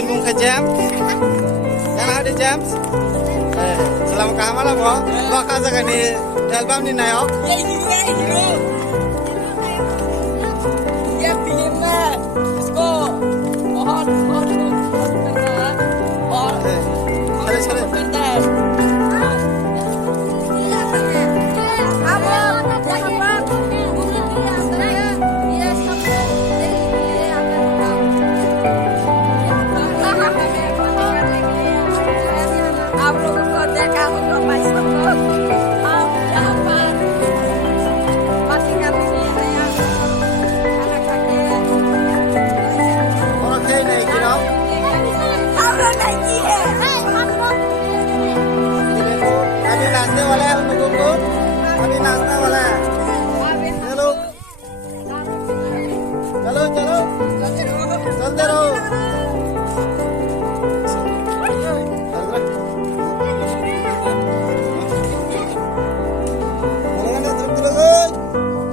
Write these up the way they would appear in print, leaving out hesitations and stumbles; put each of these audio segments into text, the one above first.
bingung ke jam. Yang ada jam. Selama keamanan bo, bakal jaga ni album ni naik. Ya film lah, इसको बहुत बहुत करता है और चले करता है। आप लोगों को देखा होगा भाई सब लोग हम यहाँ पर पार्टी करने के लिए खाना खा के ओके नहीं किया हम लोग नहीं किए देखो अभी नाचने वाला है हम लोगों को अभी नाचने वाला है चलो चलो चलो चलते रहो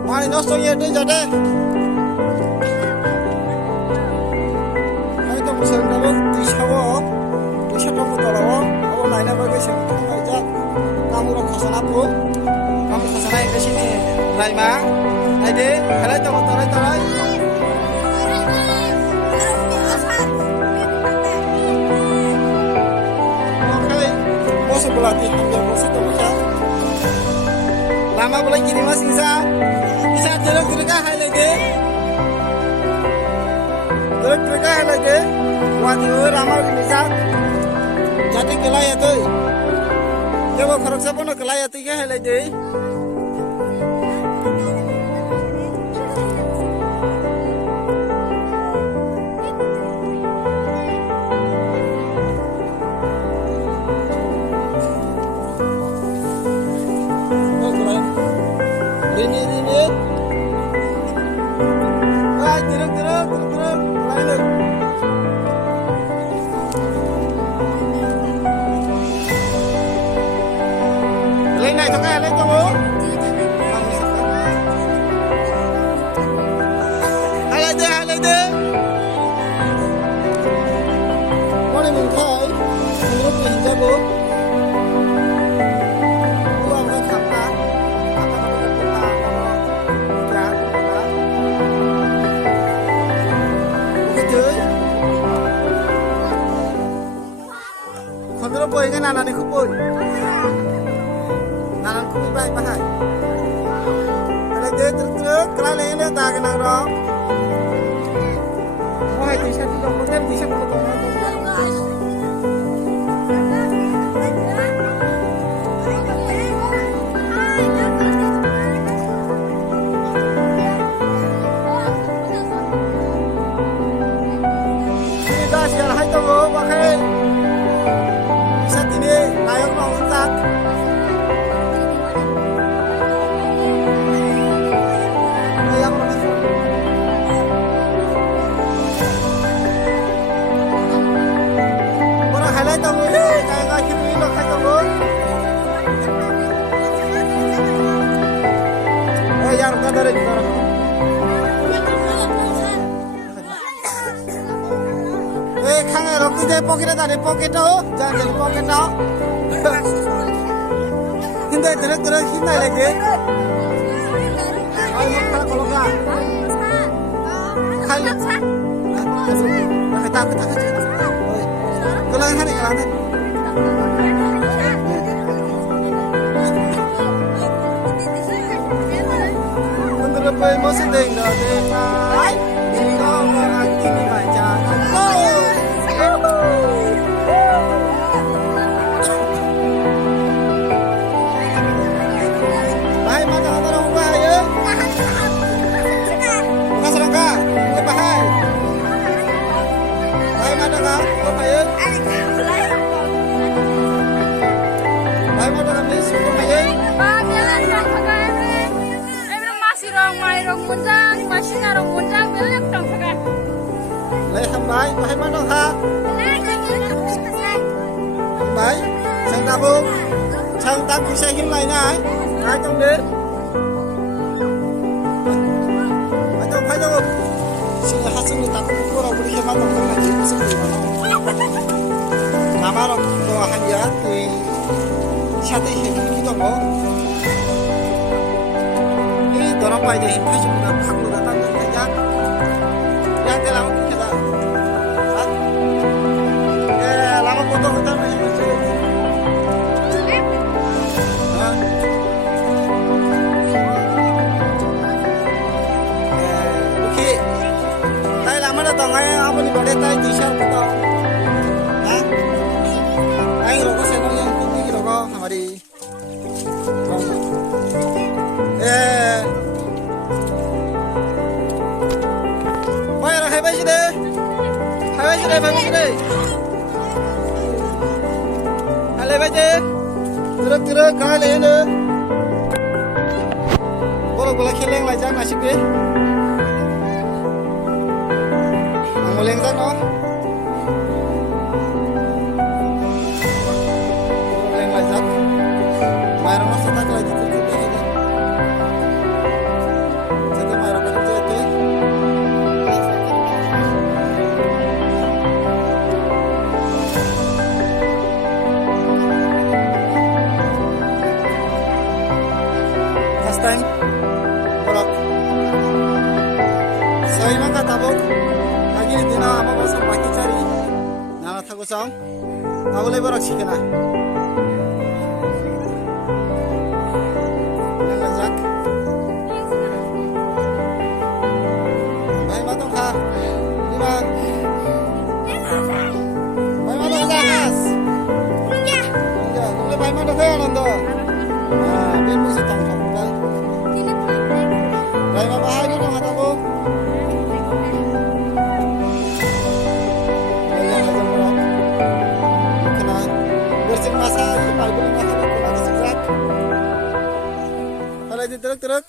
Mari nos to yete jate ai to musan dabo tisabo tisabo ko tolabo o naina ba ge sem thai ja kamuro khosana pro kamu khosana e sini raima ai de khalai to torai torai oke boso bulati hamja boso to musa lama boleh kiri mas bisa terus hai lagi terus hai lagi wadi ramai bisa jadi kelaya tu coba kerja siapa nak kelaya tiga hai lagi ini terus lain lain naik tak lain tu bu halai deh mana mungkin menurut hingga bu Kalau boy kan anak ni kubur, anak kubur baik bahai. Kalau dia terus kalau lain dia tak kena orang. Wah itu satu orang pun bisa potong. Ini dah siapa hai tu bahai. Ayok mau tak ayok orang halai tahu ni kayak kita nak tahu yang kadar itu kangen roti deh pocket ada pocket tu jangan jadi pocket tu Hindai terus hindai lagi. Ayo kita kalau kan. Kalau kita kalau hari kalau menurut gue masih tinggal di mana? Ini orang ini macam masih narong mundang belak dong sekarang. Leh baik, baik mana ha? Baik, sang tabung, sang tabung saya hilang này, hai trong đến. Hai trong, xin hạt sinh được tabung, cô nào beli kemana pun lagi, masih di mana? hati hati dong ini dorong pai deh itu cuma aku datang ke jak yang telah kita lama foto kita masih oke tay lama datang ayah apa nih boleh tay t-shirt kita anh rồi có xe nó yang tinggi rồi có hamaри mai rồi hai bay đây hai bay đây terus kah le ne bola kheleng lai jang nasib ke ngoleng jang no Mayroon na sa taglay dito dito dito. Sige mayroon ka dito dito. Last time, borak. Saya maka tabok. Lagi di dina ama basa paki cari. Nana thago sang. Tahu le borak sikena. Terus